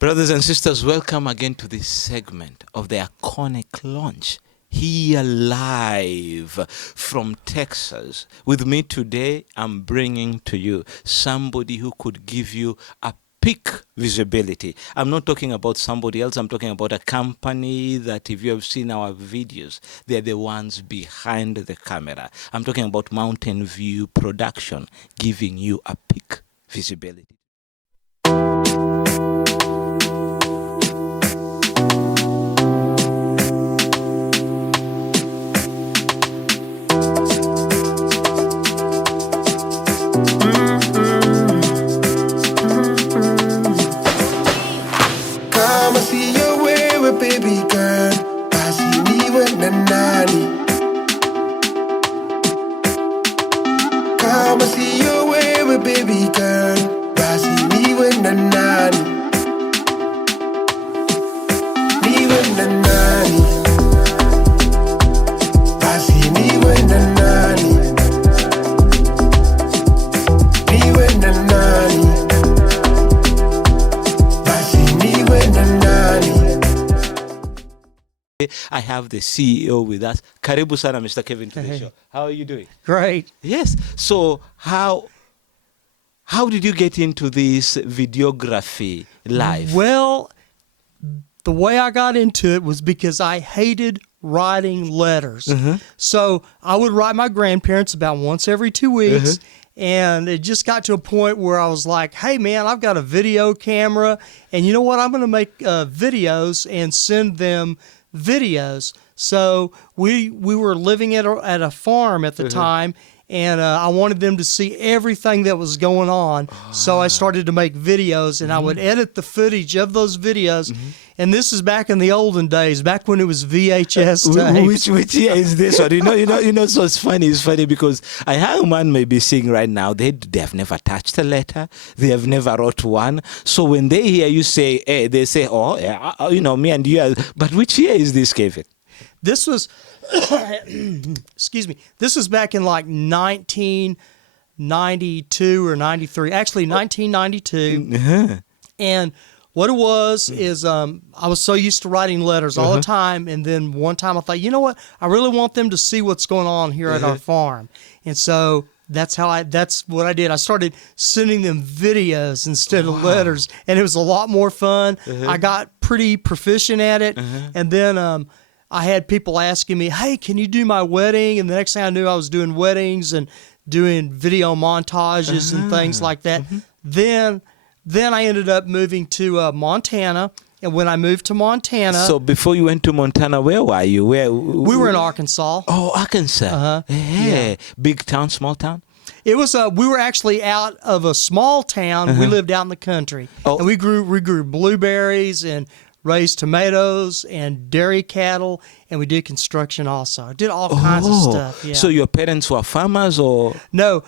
Brothers and sisters, welcome again to this segment of the Iconic Launch. Here live from Texas. With me today, I'm bringing to you somebody who could give you a peak visibility. I'm not talking about somebody else. I'm talking about a company that, if you have seen our videos, they're the ones behind the camera. I'm talking about Mountain View Production, giving you a peak visibility. Baby girl, basi niwe na nani? Kama siyo wewe baby girl, basi niwe na nani? Niwe na nani? Basi niwe na nani? Niwe na nani? Basi niwe na nani? I have the CEO with us. Karibu sana, Mr. Kevin, to the show. How are you doing? Great. Yes. So how did you get into this videography life? Well, the way I got into it was because I hated writing letters. So I would write my grandparents about once every 2 weeks. And it just got to a point where I was like, hey, man, I've got a video camera. And you know what? I'm going to make videos and send them videos. So we were living at a farm at the time, and I wanted them to see everything that was going on. So I started to make videos, and I would edit the footage of those videos. And this is back in the olden days, back when it was VHS tapes. Which year is this one? You know. So it's funny because a young man may be seeing right now, they have never touched a letter, they have never wrote one. So when they hear you say, hey, they say, oh, yeah, me and you. But which year is this, Kevin? This was, excuse me, this was back in like 1992 or 93, actually 1992. And what it was is I was so used to writing letters all the time, and then one time I thought, you know what, I really want them to see what's going on here at our farm. And so that's what I did. I started sending them videos instead of letters, and it was a lot more fun. I got pretty proficient at it, and then I had people asking me, hey, can you do my wedding? And the next thing I knew, I was doing weddings and doing video montages and things like that. Then I ended up moving to Montana. And when I moved to Montana... So before you went to Montana, where were you? We were in Arkansas. Oh, Arkansas. Yeah. Big town, small town? It was we were actually out of a small town. We lived out in the country. And we grew blueberries and raised tomatoes and dairy cattle, and we did construction also. I did all kinds of stuff. Yeah. So your parents were farmers, or? No,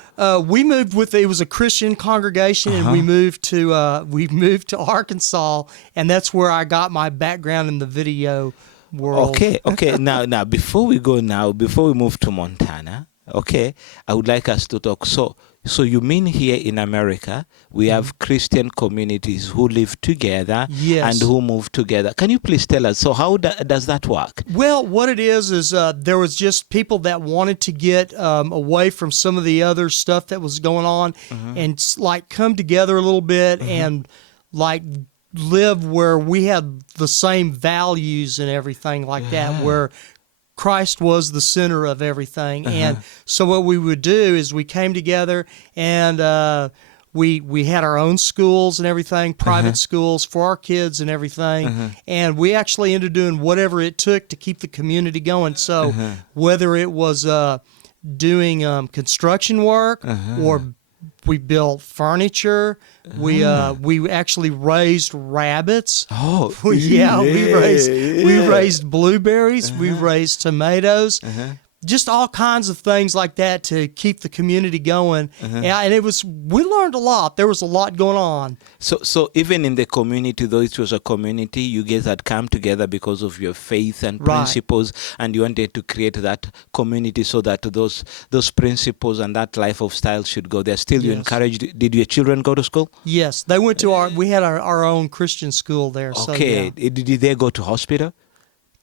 we moved it was a Christian congregation, and we moved to Arkansas, and that's where I got my background in the video world. Okay. now before we move to Montana, I would like us to talk. So you mean here in America, we have Christian communities who live together and who move together. Can you please tell us, so how does that work? Well, what it is there was just people that wanted to get away from some of the other stuff that was going on and like come together a little bit and like live where we had the same values and everything like that, where Christ was the center of everything. And so what we would do is we came together and we had our own schools and everything, private schools for our kids and everything. And we actually ended up doing whatever it took to keep the community going. So whether it was doing construction work or we built furniture. We actually raised rabbits. Oh, we raised blueberries. We raised tomatoes. just all kinds of things like that to keep the community going. And we learned a lot. There was a lot going on. So even in the community, though it was a community, you guys had come together because of your faith and Right. principles, and you wanted to create that community so that those principles and that lifestyle should go there. Still, you Yes. encouraged. Did your children go to school? Yes, they went to we had our own Christian school there. So, Okay. yeah. Did they go to hospital?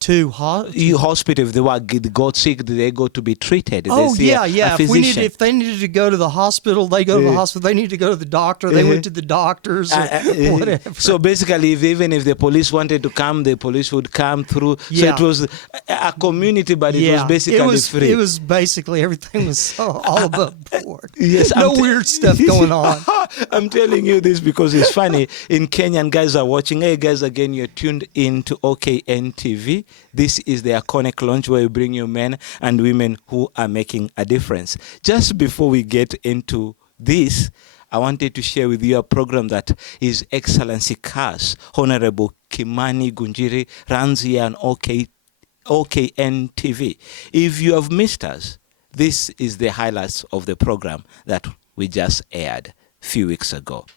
To Hospital, if they got sick, did they go to be treated? Did they Oh see yeah, a yeah. physician? If they needed to go to the hospital, they go to the hospital. They need to go to the doctor. They went to the doctors or whatever. So basically, even if the police wanted to come, the police would come through. So Yeah. it was a community, but it was basically free. It was basically everything was all above board. Yes, no weird stuff going on. I'm telling you this because it's funny. In Kenya, and guys are watching. Hey, guys, again, you're tuned in to OKN TV. This is the iconic launch where we bring you men and women who are making a difference. Just before we get into this, I wanted to share with you a program that His Excellency CAS, Honorable Kimani Gunjiri, runs here on OKN TV. If you have missed us, this is the highlights of the program that we just aired a few weeks ago.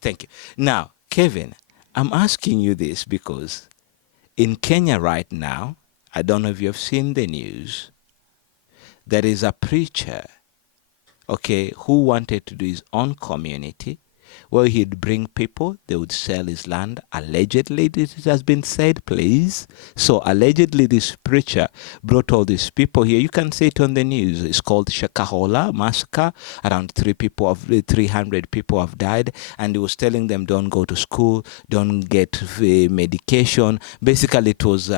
Thank you. Now, Kevin, I'm asking you this because in Kenya right now, I don't know if you've seen the news, there is a preacher, okay, who wanted to do his own community where he'd bring people, they would sell his land. Allegedly, this has been said, please. So allegedly, this preacher brought all these people here. You can see it on the news. It's called Shakahola Massacre. Around 300 people have died. And he was telling them, don't go to school, don't get medication. Basically, it was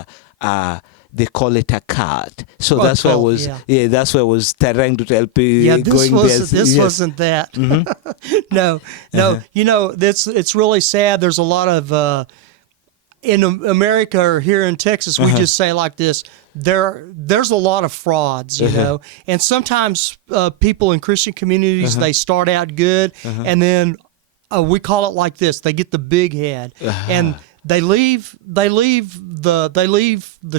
they call it a cult. So that's why I was that's why I was trying to tell people this wasn't that. No. You know, it's really sad. There's a lot of in America or here in Texas, we just say like this. There's a lot of frauds, you know, and sometimes people in Christian communities they start out good, and then we call it like this: they get the big head and. They leave the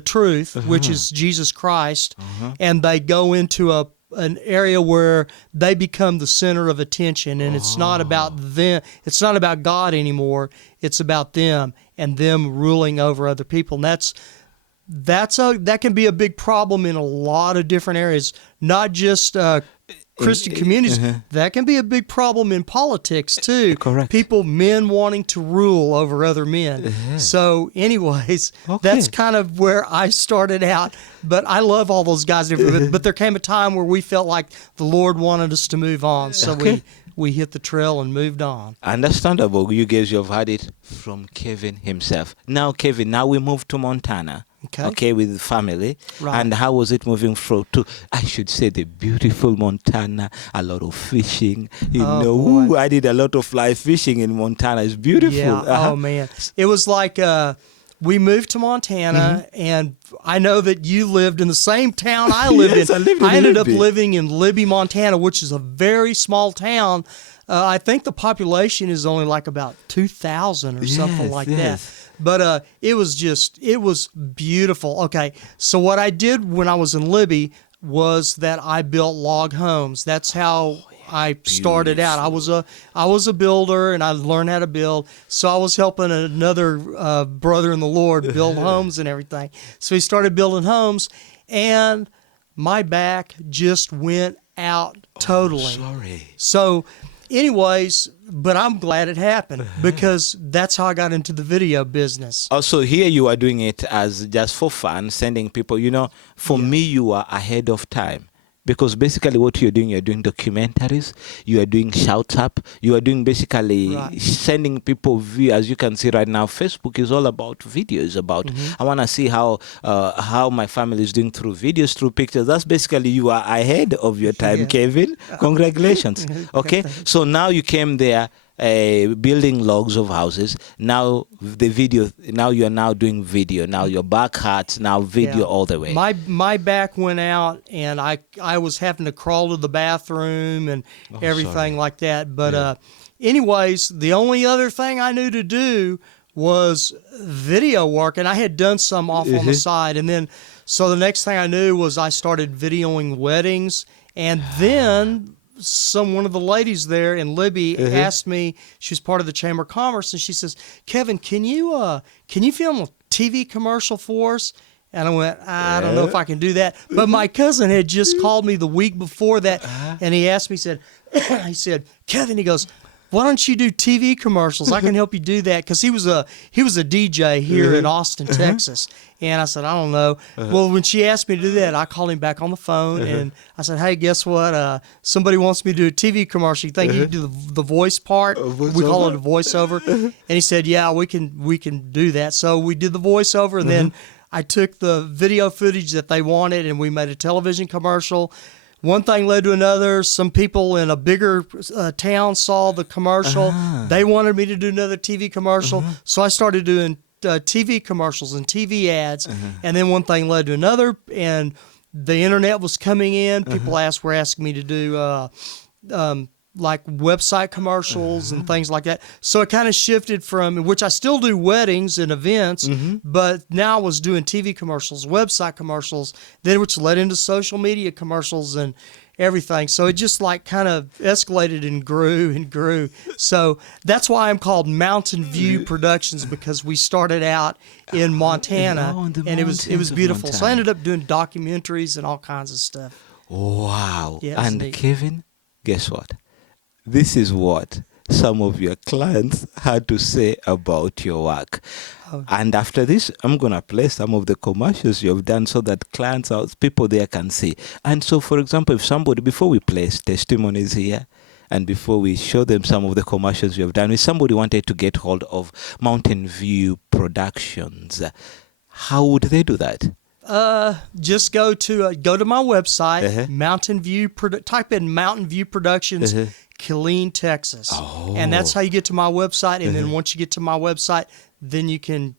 truth, which is Jesus Christ, and they go into an area where they become the center of attention, and it's not about them. It's not about God anymore. It's about them and them ruling over other people. And that can be a big problem in a lot of different areas, not just Christian communities. That can be a big problem in politics too. Correct. Men wanting to rule over other men. So anyways, that's kind of where I started out. But I love all those guys. But there came a time where we felt like the Lord wanted us to move on. So we hit the trail and moved on. Understandable. You guys, you've heard it from Kevin himself. Now, Kevin, now we move to Montana. Okay, with family. Right. And how was it moving from to, I should say, the beautiful Montana, a lot of fishing. Ooh, I did a lot of fly fishing in Montana. It's beautiful. Yeah. Oh, man. It was like we moved to Montana, and I know that you lived in the same town I lived Yes, in. I lived in ended Libby. up living in Libby, Montana, which is a very small town. I think the population is only like about 2,000 or something like that. But it was beautiful. Okay, so what I did when I was in Libby was that I built log homes. That's how I started out. I was a builder, and I learned how to build. So I was helping another brother in the Lord build homes and everything. So he started building homes, and my back just went out totally. Sorry. So anyways, but I'm glad it happened because that's how I got into the video business. Also, here you are doing it as just for fun, sending people. You know, for me, you are ahead of time. Because basically what you're doing documentaries, you are doing shout up, you are doing basically sending people view. As you can see right now, Facebook is all about videos, about I want to see how my family is doing through videos, through pictures. That's basically you are ahead of your time, Kevin. Congratulations. Okay, so now you came there building logs of houses. Now the video, now you're now doing video. Now your back hurts, now video all the way. My back went out, and I was having to crawl to the bathroom and everything like that. But anyways, the only other thing I knew to do was video work, and I had done some off on the side. And then, so the next thing I knew was I started videoing weddings, and then one of the ladies there in Libby asked me, she was part of the Chamber of Commerce, and she says, Kevin, can you film a TV commercial for us? And I went, I don't know if I can do that. But my cousin had just called me the week before that, and he asked me, he said, Kevin, he goes, why don't you do TV commercials? I can help you do that. Because he was a DJ here in Austin, Texas. And I said, I don't know. Well, when she asked me to do that, I called him back on the phone, and I said, hey, guess what? Somebody wants me to do a TV commercial. You think you can do the voice part? We call it a voiceover. And he said, yeah, we can do that. So we did the voiceover, and then I took the video footage that they wanted, and we made a television commercial. One thing led to another. Some people in a bigger town saw the commercial. They wanted me to do another TV commercial. So I started doing TV commercials and TV ads. And then one thing led to another, and the internet was coming in. People were asking me to do like website commercials and things like that. So it kind of shifted from, which I still do weddings and events, but now I was doing TV commercials, website commercials, then which led into social media commercials and everything. So it just like kind of escalated and grew and grew. So that's why I'm called Mountain View Productions, because we started out in Montana, and it was beautiful. So I ended up doing documentaries and all kinds of stuff. Wow. Yeah, and neat. Kevin, guess what? This is what some of your clients had to say about your work. And after this, I'm going to play some of the commercials you've done so that clients, people there can see. And so, for example, if somebody, before we place testimonies here, and before we show them some of the commercials you've done, if somebody wanted to get hold of Mountain View Productions, how would they do that? Just go to my website, Mountain View. Type in Mountain View Productions, Killeen, Texas, and that's how you get to my website. And then once you get to my website, then you can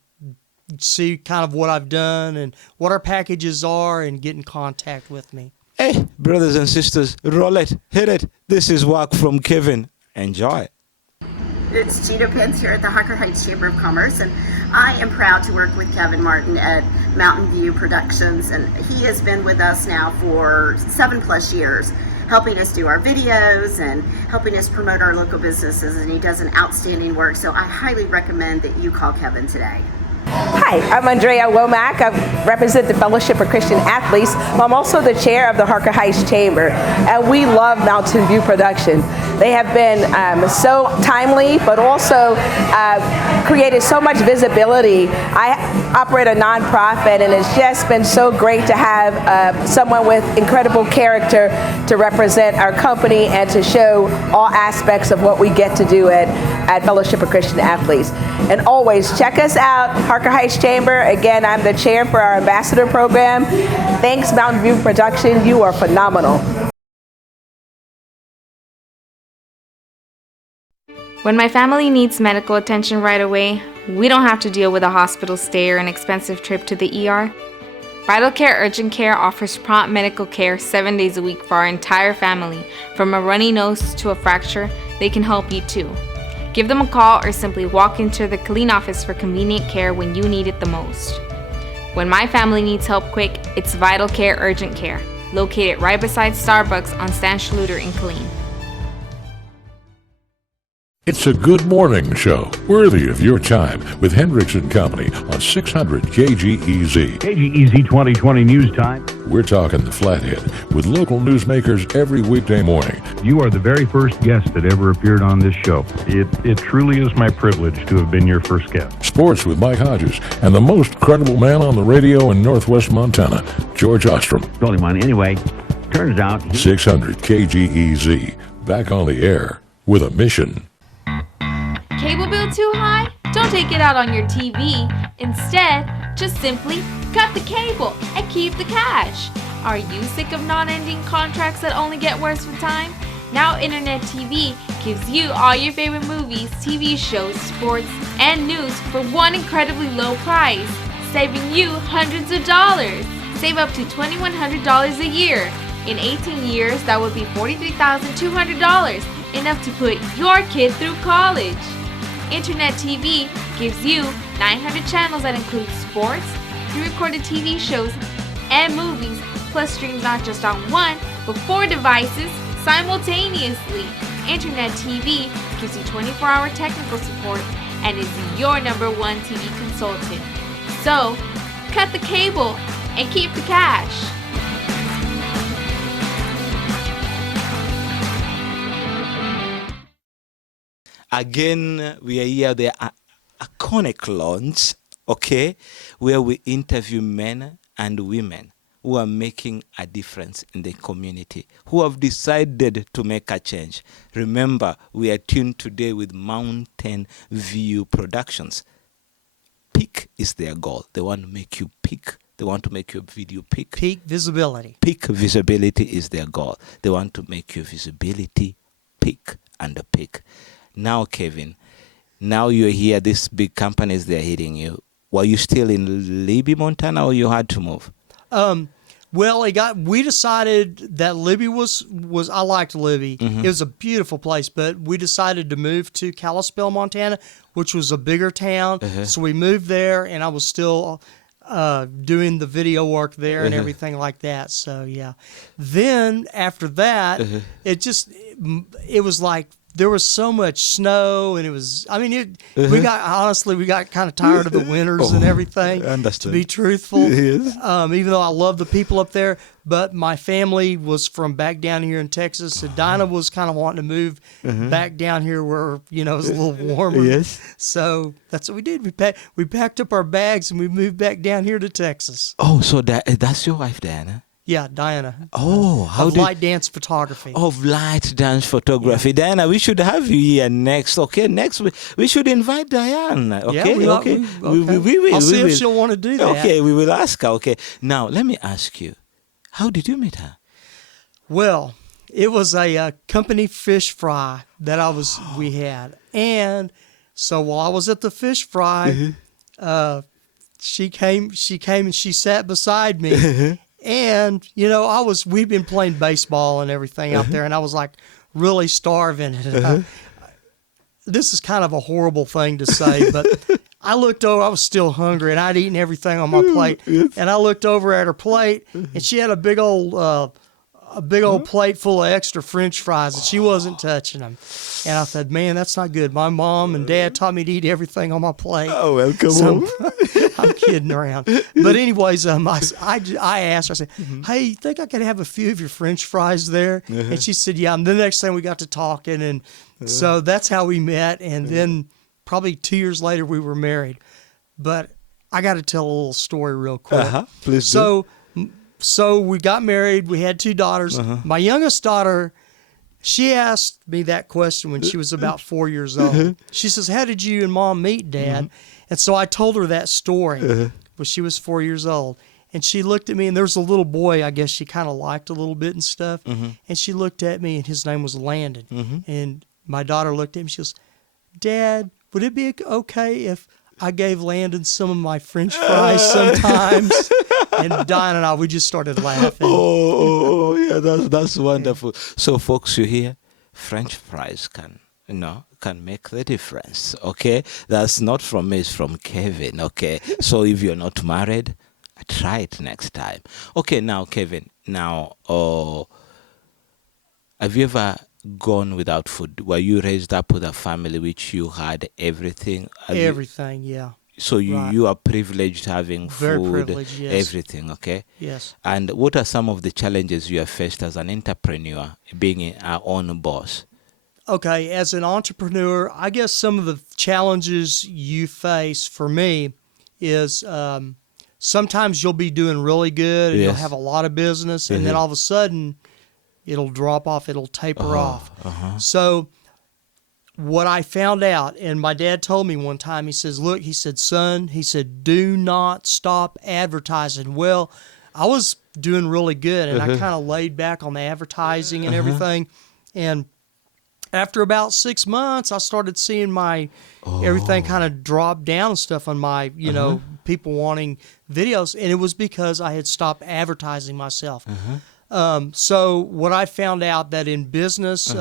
see kind of what I've done and what our packages are, and get in contact with me. Hey, brothers and sisters, roll it, hit it. This is work from Kevin. Enjoy. It's Gina Pence here at the Harker Heights Chamber of Commerce, and I am proud to work with Kevin Martin at Mountain View Productions, and he has been with us now for 7+ years, helping us do our videos and helping us promote our local businesses, and he does an outstanding work, so I highly recommend that you call Kevin today. Hi, I'm Andrea Womack. I represent the Fellowship of Christian Athletes. I'm also the chair of the Harker Heights Chamber, and we love Mountain View Production. They have been so timely, but also created so much visibility. I operate a nonprofit, and it's just been so great to have someone with incredible character to represent our company and to show all aspects of what we get to do at Fellowship of Christian Athletes. And always check us out, Harker Heights Chamber. Again, I'm the chair for our ambassador program. Thanks, Mountain View Production. You are phenomenal. When my family needs medical attention right away, we don't have to deal with a hospital stay or an expensive trip to the ER. Vital Care Urgent Care offers prompt medical care 7 days a week for our entire family. From a runny nose to a fracture, they can help you too. Give them a call or simply walk into the Killeen office for convenient care when you need it the most. When my family needs help quick, it's Vital Care Urgent Care, located right beside Starbucks on Stan Schluter in Killeen. It's a good morning show, worthy of your time, with Hendricks & Company on 600 KGEZ. KGEZ 2020 News Time. We're talking the Flathead with local newsmakers every weekday morning. You are the very first guest that ever appeared on this show. It truly is my privilege to have been your first guest. Sports with Mike Hodges and the most credible man on the radio in Northwest Montana, George Ostrom. Told him on anyway. Turns out 600 KGEZ, back on the air with a mission. Cable bill too high? Don't take it out on your TV. Instead, just simply cut the cable and keep the cash. Are you sick of non-ending contracts that only get worse with time? Now Internet TV gives you all your favorite movies, TV shows, sports, and news for one incredibly low price, saving you hundreds of dollars. Save up to $2,100 a year. In 18 years, that would be $43,200, enough to put your kid through college. Internet TV gives you 900 channels that include sports, pre-recorded TV shows, and movies, plus streams not just on one, but 4 devices simultaneously. Internet TV gives you 24-hour technical support and is your #1 TV consultant. So, cut the cable and keep the cash. Again, we are here at the iconic launch, okay, where we interview men and women who are making a difference in the community, who have decided to make a change. Remember, we are tuned today with Mountain View Productions. Peak is their goal. They want to make you peak. They want to make your video peak. Peak visibility. Peak visibility is their goal. They want to make your visibility peak and peak. Now, Kevin, now you're here, these big companies, they're hitting you. Were you still in Libby, Montana, or you had to move? Well, we decided that Libby was I liked Libby. Mm-hmm. It was a beautiful place, but we decided to move to Kalispell, Montana, which was a bigger town. So we moved there, and I was still doing the video work there and everything like that. So yeah. Then after that, it was like there was so much snow, and it was, I mean, we got kind of tired of the winters and everything, to be truthful. Even though I love the people up there, but my family was from back down here in Texas, so Dinah was kind of wanting to move back down here where, it was a little warmer. Yes. So that's what we did. We packed up our bags and we moved back down here to Texas. Oh, so that's your wife, Diana? Yeah, Diana. Oh, how of light dance photography. Of light dance photography. Yeah. Diana, we should have you here next. Okay, next we should invite Diana. Okay, yeah, okay. We will. I'll see if she'll want to do that. Okay, we will ask her. Okay, now let me ask you, how did you meet her? Well, it was a company fish fry that we had, and so while I was at the fish fry, she came and she sat beside me. And, we'd been playing baseball and everything out there, and I was like really starving. This is kind of a horrible thing to say, but I looked over, I was still hungry, and I'd eaten everything on my plate. And I looked over at her plate, and she had a big old plate full of extra French fries, and she wasn't touching them. And I said, man, that's not good. My mom and dad taught me to eat everything on my plate. Oh, well, come on. I'm kidding around. But anyways, I asked her, I said, hey, you think I could have a few of your French fries there? And she said, yeah. And the next thing we got to talking, and so that's how we met. And then probably 2 years later, we were married. But I got to tell a little story real quick. Please do. So we got married. We had 2 daughters. My youngest daughter, she asked me that question when she was about 4 years old. She says, how did you and Mom meet, Dad? And so I told her that story when she was 4 years old. And she looked at me, and there was a little boy, I guess she kind of liked a little bit and stuff. And she looked at me, and his name was Landon. And my daughter looked at me, she goes, Dad, would it be okay if I gave Landon some of my French fries sometimes? And Diane and I, we just started laughing. Yeah, that's wonderful. So, folks, you hear, French fries can make the difference, okay? That's not from me, it's from Kevin, okay? So if you're not married, try it next time. Okay, now, Kevin, have you ever gone without food? Were you raised up with a family which you had everything? Everything, yeah. So you are privileged having Very food, privileged, yes. everything, okay? Yes. And what are some of the challenges you have faced as an entrepreneur, being our own boss? Okay, as an entrepreneur, I guess some of the challenges you face for me is sometimes you'll be doing really good and you'll have a lot of business, and then all of a sudden it'll drop off, it'll taper off. So what I found out, and my dad told me one time, he says, look, he said, son, he said, do not stop advertising. Well, I was doing really good, and I kind of laid back on the advertising and everything. And after about 6 months, I started seeing my everything kind of drop down and stuff on my, people wanting videos. And it was because I had stopped advertising myself. So what I found out that in business,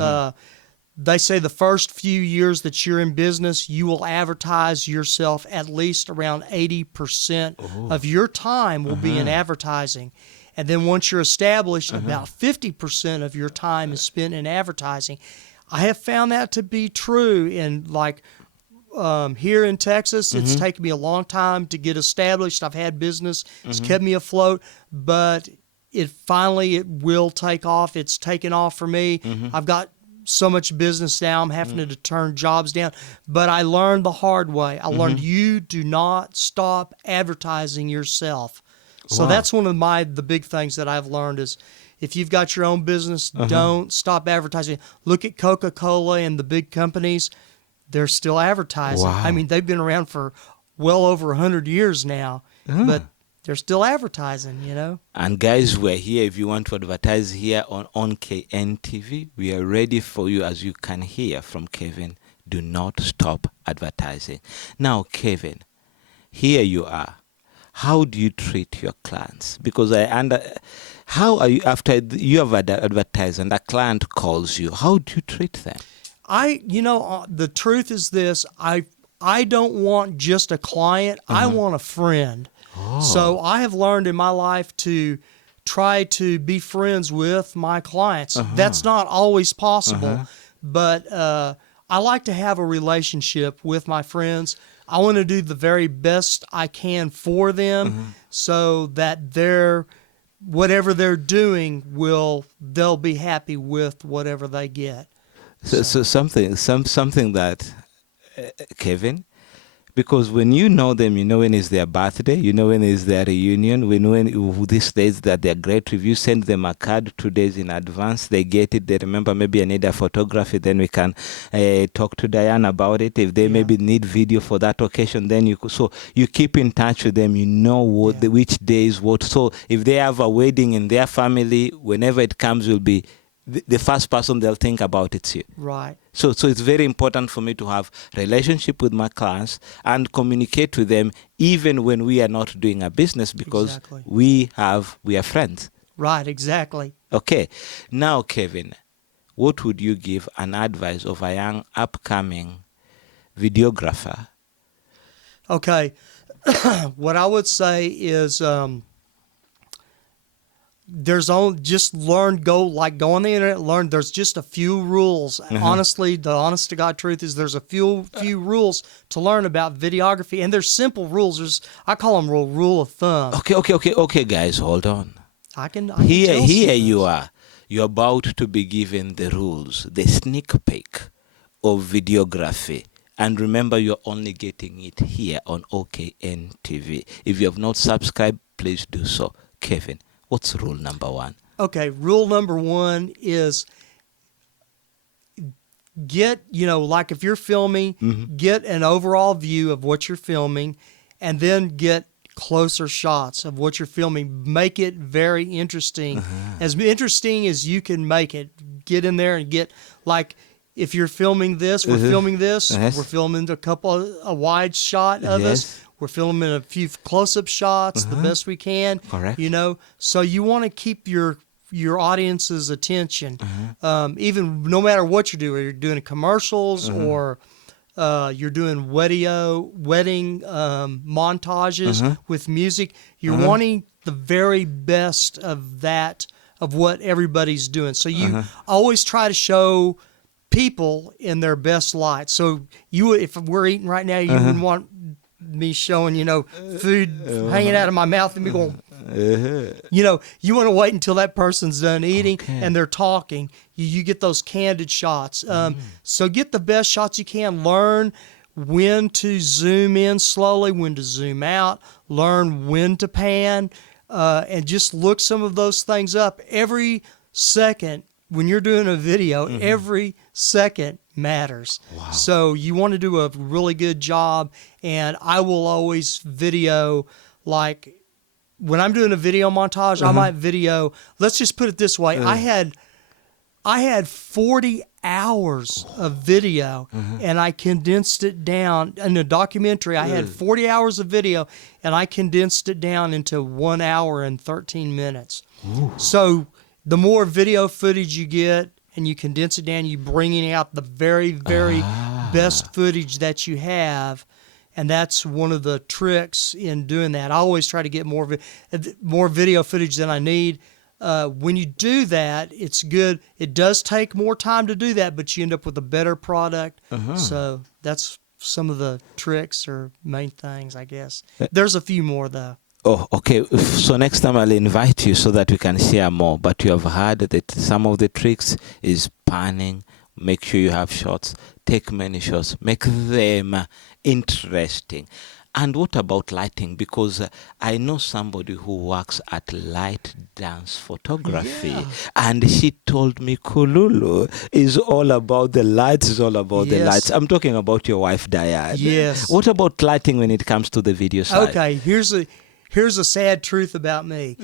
they say the first few years that you're in business, you will advertise yourself at least around 80% of your time will be in advertising. And then once you're established, about 50% of your time is spent in advertising. I have found that to be true in here in Texas. It's taken me a long time to get established. I've had business. It's kept me afloat, but it will take off. It's taken off for me. I've got so much business now, I'm having to turn jobs down. But I learned the hard way. I learned you do not stop advertising yourself. So that's one of the big things that I've learned is if you've got your own business, don't stop advertising. Look at Coca-Cola and the big companies. They're still advertising. Wow. I mean, they've been around for well over 100 years now, but they're still advertising, you know. And guys, we're here. If you want to advertise here on KN TV, we are ready for you. As you can hear from Kevin, do not stop advertising. Now, Kevin, here you are. How do you treat your clients? Because how are you after you have advertised and a client calls you? How do you treat them? The truth is this: I don't want just a client. I want a friend. So I have learned in my life to try to be friends with my clients. That's not always possible, but I like to have a relationship with my friends. I want to do the very best I can for them so that whatever they're doing they'll be happy with whatever they get. So something that, Kevin, because when you know them, you know when it's their birthday, you know when it's their reunion, we know when these days that they're great reviews, send them a card 2 days in advance, they get it, they remember maybe I need a photography, then we can talk to Diane about it. If they maybe need video for that occasion, then so you keep in touch with them, you know which day is what. So if they have a wedding in their family, whenever it comes, will be the first person they'll think about it's you. Right. So it's very important for me to have relationship with my clients and communicate with them even when we are not doing a business because we are friends. Right, exactly. Okay. Now, Kevin, what would you give an advice of a young upcoming videographer? Okay. What I would say is go on the internet, learn. There's just a few rules. Honestly, the honest to God truth is there's a few rules to learn about videography, and there's simple rules. I call them rule of thumb. Okay, guys, hold on. I can Here you are. You're about to be given the rules, the sneak peek of videography. And remember, you're only getting it here on OKN TV. If you have not subscribed, please do so. Kevin, what's rule number 1? Okay, rule number 1 is get, like if you're filming, get an overall view of what you're filming and then get closer shots of what you're filming. Make it very interesting. As interesting as you can make it. Get in there and get, like, if you're filming this, we're filming this. We're filming a wide shot of us. We're filming a few close-up shots the best we can. Correct. So you want to keep your audience's attention, even no matter what you're doing. You're doing commercials or you're doing wedding montages with music. You're wanting the very best of that, of what everybody's doing. So you always try to show people in their best light. So if we're eating right now, you wouldn't want me showing, food hanging out of my mouth and me going, you want to wait until that person's done eating and they're talking. You get those candid shots. So get the best shots you can. Learn when to zoom in slowly, when to zoom out. Learn when to pan, and just look some of those things up. Every second when you're doing a video, every second matters. Wow. So you want to do a really good job, and I will always video, like when I'm doing a video montage, I might video, let's just put it this way, I had 40 hours of video and I condensed it down. In a documentary, I had 40 hours of video and I condensed it down into 1 hour and 13 minutes. Ooh. So the more video footage you get and you condense it down. You bringing out the very, very best footage that you have, and that's one of the tricks in doing that. I always try to get more video footage than I need. When you do that, it's good. It does take more time to do that, but you end up with a better product. So that's some of the tricks or main things, I guess. There's a few more, though. Oh, okay. So next time I'll invite you so that we can share more. But you have heard that some of the tricks is panning. Make sure you have shots. Take many shots. Make them interesting. And what about lighting? Because I know somebody who works at light dance photography. And she told me Kululu is all about the lights, is all about the lights. I'm talking about your wife, Diane. Yes. What about lighting when it comes to the video side? Okay, here's a sad truth about me.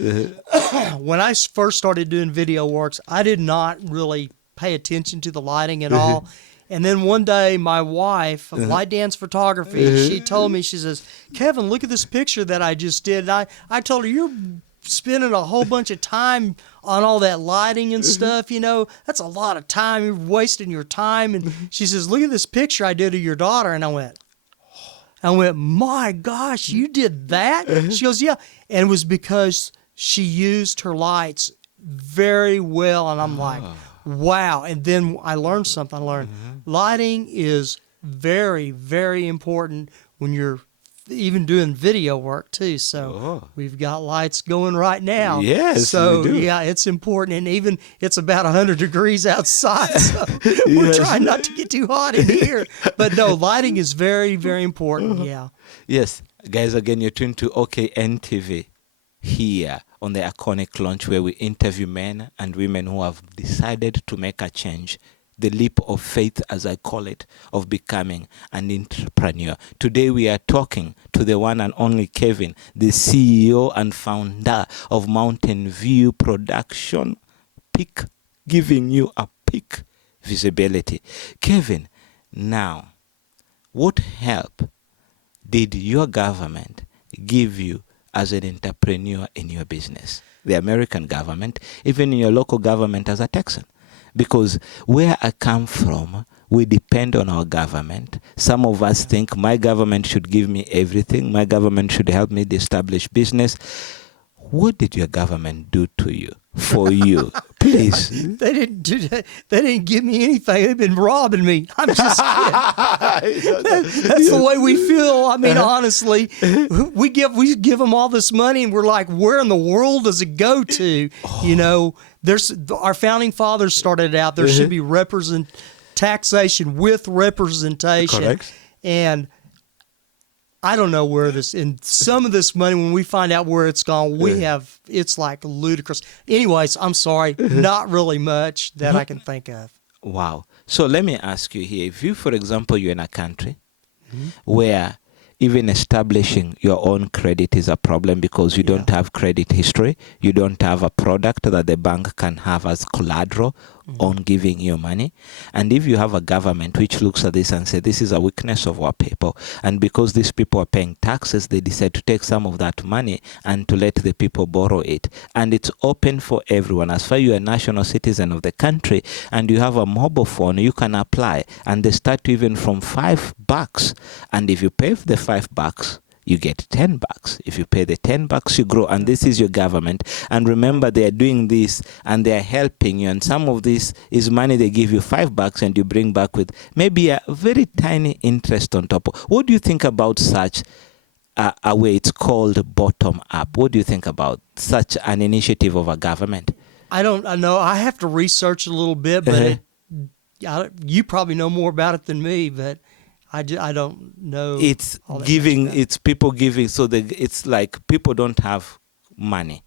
When I first started doing video works, I did not really pay attention to the lighting at all. And then one day, my wife, of light dance photography, she told me, she says, Kevin, look at this picture that I just did. And I told her, you're spending a whole bunch of time on all that lighting and stuff, you know. That's a lot of time. You're wasting your time. And she says, look at this picture I did of your daughter. And I went, my gosh, you did that? She goes, yeah. And it was because she used her lights very well. And I'm like, wow. And then I learned something. I learned lighting is very, very important when you're even doing video work too. So we've got lights going right now. Yes, so we do. Yeah, it's important. And even it's about 100 degrees outside. So we're trying not to get too hot in here. But no, lighting is very, very important. Yeah. Yes. Guys, again, you're tuned to OKN-TV here on the iconic launch where we interview men and women who have decided to make a change, the leap of faith, as I call it, of becoming an entrepreneur. Today we are talking to the one and only Kevin, the CEO and founder of Mountain View Production, peak, giving you a peak visibility. Kevin, now, what help did your government give you as an entrepreneur in your business? The American government, even in your local government as a Texan. Because where I come from, we depend on our government. Some of us think my government should give me everything. My government should help me establish business. What did your government do to you, for you? Please. They didn't do that. They didn't give me anything. They've been robbing me. I'm just kidding. That's the way we feel. I mean, honestly, we give them all this money, and we're like, where in the world does it go to? You know, there's our founding fathers started out. There should be taxation with representation. Correct. And I don't know where and some of this money, when we find out where it's gone, it's like ludicrous. Anyways, I'm sorry, not really much that I can think of. Wow. So let me ask you here, if you, for example, you're in a country where even establishing your own credit is a problem because you don't have credit history, you don't have a product that the bank can have as collateral on giving you money. And if you have a government which looks at this and say, this is a weakness of our people, and because these people are paying taxes, they decide to take some of that money and to let the people borrow it. And it's open for everyone. As far as you're a national citizen of the country and you have a mobile phone, you can apply. And they start even from $5. And if you pay the $5, you get $10. If you pay the $10, you grow. And this is your government. And remember, they are doing this and they are helping you. And some of this is money they give you $5 and you bring back with maybe a very tiny interest on top. What do you think about such a way? It's called bottom up. What do you think about such an initiative of a government? I know. I have to research a little bit, but you probably know more about it than me, but I don't know. It's giving, it's people giving. So it's like people don't have money.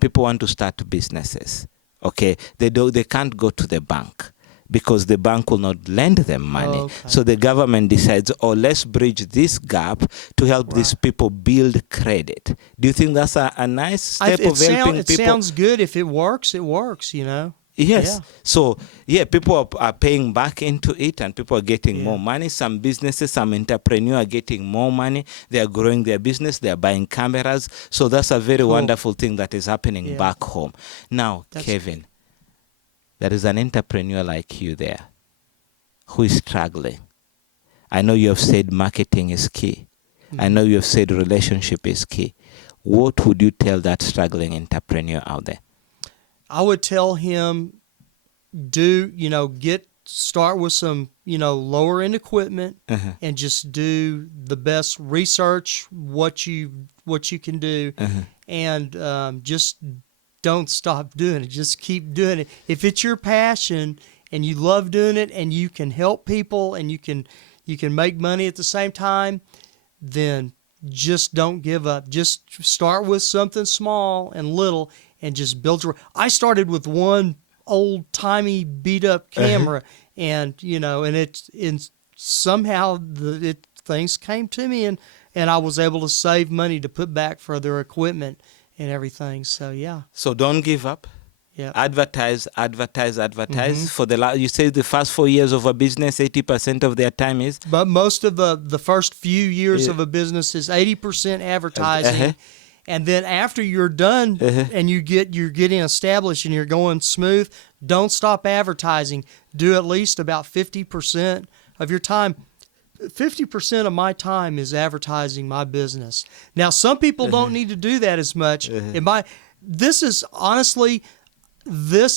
People want to start businesses. Okay, they can't go to the bank because the bank will not lend them money. So the government decides, let's bridge this gap to help these people build credit. Do you think that's a nice step of helping people? It sounds good. If it works, you know. Yes. Yeah. So, people are paying back into it and people are getting more money. Some businesses, some entrepreneurs are getting more money. They are growing their business. They are buying cameras. So that's a very wonderful thing that is happening back home. Now, Kevin, there is an entrepreneur like you there who is struggling. I know you have said marketing is key. I know you have said relationship is key. What would you tell that struggling entrepreneur out there? I would tell him, start with some, lower end equipment and just do the best research, what you can do, and just don't stop doing it. Just keep doing it. If it's your passion and you love doing it and you can help people and you can make money at the same time, then just don't give up. Just start with something small and little and just build your. I started with one old-timey beat-up camera, and somehow things came to me, and I was able to save money to put back for their equipment and everything. So yeah. So don't give up. Yeah. Advertise. For you say the first 4 years of a business, 80% of their time is. But most of the first few years of a business is 80% advertising. And then after you're done and you're getting established and you're going smooth, don't stop advertising. Do at least about 50% of your time. 50% of my time is advertising my business. Now, some people don't need to do that as much. This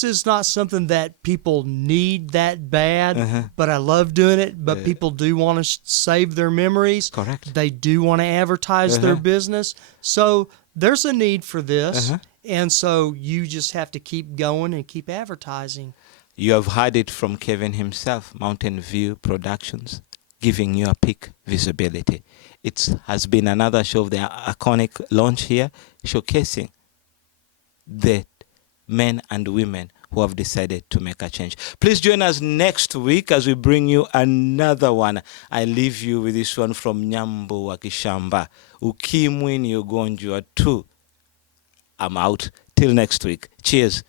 is not something that people need that bad, but I love doing it. But people do want to save their memories. Correct. They do want to advertise their business. So there's a need for this. And so you just have to keep going and keep advertising. You have heard it from Kevin himself, Mountain View Productions, giving you a peak visibility. It has been another show of the iconic launch here, showcasing the men and women who have decided to make a change. Please join us next week as we bring you another one. I leave you with this one from Nyambo wa Kishamba. Ukimwi ni ugonjwa tu. I'm out. Till next week. Cheers.